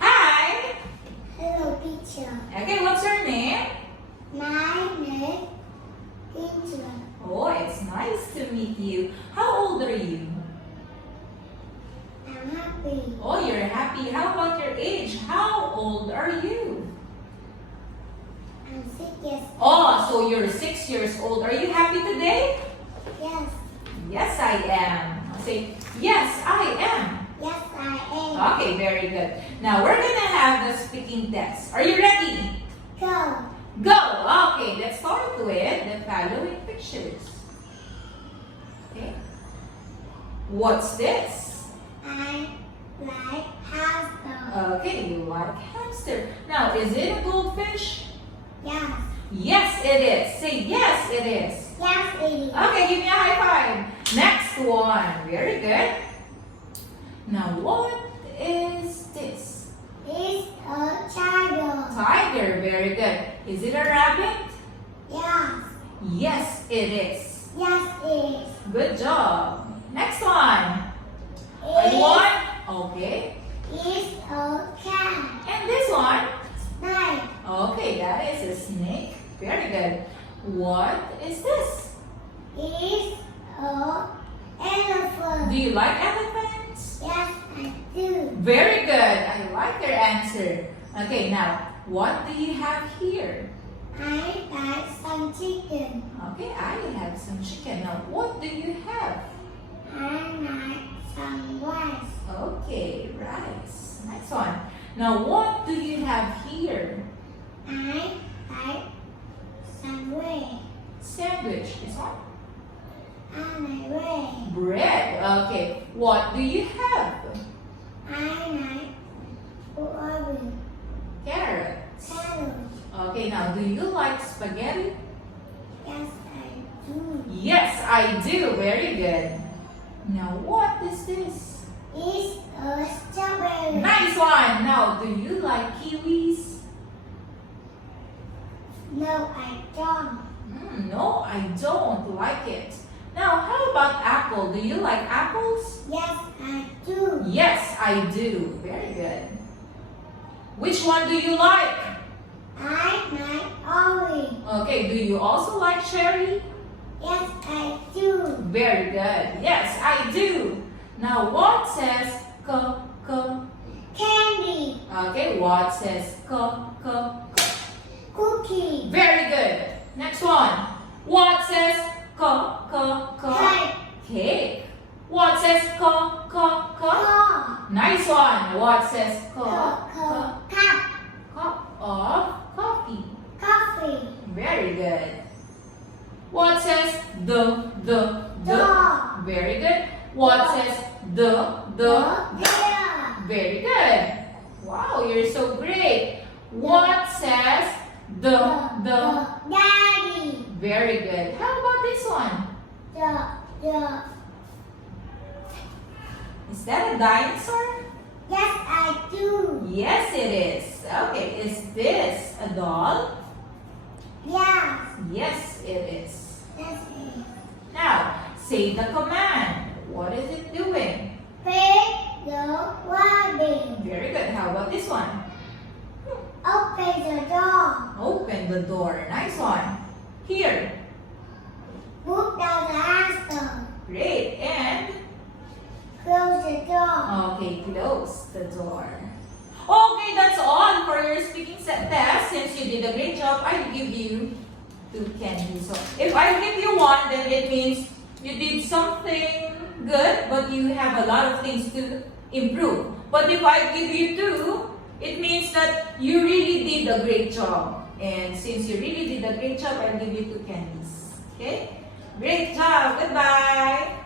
Hi! Hello, teacher. Okay, what's your name? My name is Angela. Oh, it's nice to meet you. How old are you? I'm happy. Oh, you're happy. How about your age? How old are you? I'm 6 years old. Oh, so you're 6 years old. Are you happy today? Yes. Yes, I am. Say, yes, I am. Yes, I am. Okay, very good. Now we're gonna have the speaking test. Are you ready? Go. Go! Okay, let's start with the following pictures. Okay. What's this? I like hamster. Okay, you like hamster. Now, is it a goldfish? Yes. Yes, it is. Say yes, it is. Yes, it is. Okay, give me a high five. Next one. Very good. Now, what is this? It's a tiger. Tiger. Very good. Is it a rabbit? Yes. Yes, it is. Yes, it is. Good job. Next one. One. Okay. It's a cat. And this one. Snake. Okay, that is a snake. Very good. What is this? It's a elephant. Do you like elephants? Yes, I do. Very good. I like your answer. Okay, now, what do you have here? I like some chicken. Okay, I have some chicken. Now, what do you have? I like some rice. Okay, rice. Next one. Now, what do you have here? I like some bread. Sandwich. This one? I like bread. Bread. Okay. What do you have? I like orange. Carrots. Carrot. Okay, now, do you like spaghetti? Yes, I do. Yes, I do. Very good. Now, what is this? It's a strawberry. Nice one. Now, do you like kiwis? No, I don't. No, I don't like it. Now, how about apple? Do you like apples? Yes, I do. Yes, I do. Very good. Which one do you like? I like orange. Okay, do you also like cherry? Yes, I do. Very good. Yes, I do. Now, what says k? Candy. Okay, what says k? Cookie. Very good. Next one. What says k? Cake. Cake. What says k? Car. Nice one. What says Cup. Cup of coffee. Coffee. Very good. What says the? Dog. Very good. What says the? Yeah. Very good. Wow, you're so great. What says the? Daddy. Very good. How about this one? The. Is that a dinosaur? Yes, I do. Yes, it is. Okay, is this a doll? Yes. Yes, it is. Yes, it is. Now, say the command. What is it doing? Pick the water. Very good. How about this one? Open the door. Open the door. Nice one. Here. Put down the answer. Great. And, Close the door. okay, close the door. Okay, that's all for your speaking test. Since you did a great job, I give you 2 candies. So, if I give you 1, then it means you did something good, but you have a lot of things to improve. But if I give you 2, it means that you really did a great job. And since you really did a great job, I'll give you 2 candies. Okay? Great job. Goodbye.